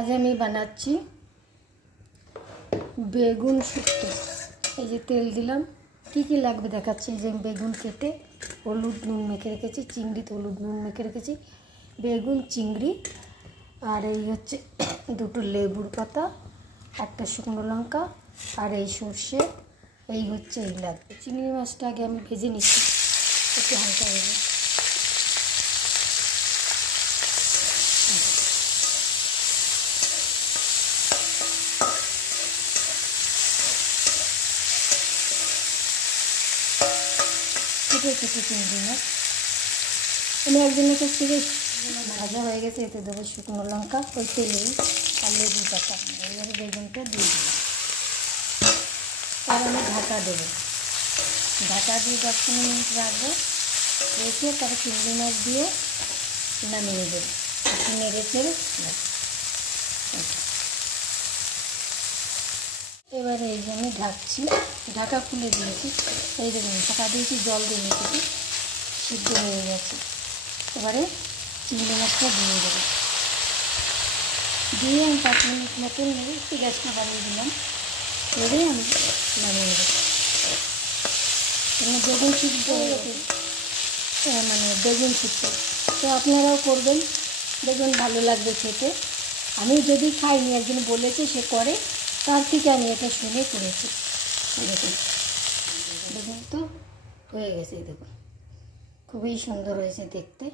আজ আমি বানাচ্ছি বেগুন শুক্তো। এই যে তেল দিলাম, কি কি লাগবে দেখাচ্ছি। এই যে বেগুন কেটে হলুদ নুন মেখে রেখেছি, চিংড়িতে হলুদ নুন মেখে রেখেছি, বেগুন চিংড়ি, আর এই হচ্ছে দুটো লেবুর পাতা, একটা শুকনো লঙ্কা, আর এই সর্ষে, এই হচ্ছে এই লাগবে। চিংড়ি মাছটা আগে আমি ভেজে নিচ্ছি একটু হালকা ভেজে। কিছু চিংড়ি মাছ আমি একজনের কাছ থেকে ভাজা হয়ে গেছে। এতে দেবো শুকনো লঙ্কা ওই তেলেই, আর লেবু পাতা। এবারে বেগুনটা দিয়ে দিই, আর আমি ঢাকা দেবো। ঢাকা দিয়ে 10-15 মিনিট রাখবো, রেখে তারপর চিংড়ি মাছ দিয়ে নামিয়ে দেবো। একটু নেড়ে চেড়ে এবারে এই যে আমি ঢাকছি, ঢাকা খুলে দিয়েছি। এই দেখুন ঢাকা দিয়েছি, জল দিয়ে নিয়েছি, সিদ্ধ হয়ে গেছে। এবারে চিংড়ি মাছটা দিয়ে দেবো, দিয়ে আমি 5 মিনিট মতন নেড়ে একটু গ্যাসটা বাড়িয়ে দিলাম। এবারে আমি নামিয়ে নেব। বেগুন সিদ্ধ হয়ে গেছে, মানে বেগুন সিদ্ধ তো আপনারাও করবেন, দেখবেন ভালো লাগবে খেতে। আমি যদি খাইনি, একজন বলেছে সে করে, তার থেকে আমি এটা শুনে করেছি। দেখুন দেখুন তো হয়ে গেছে, দেখুন খুবই সুন্দর হয়েছে দেখতে।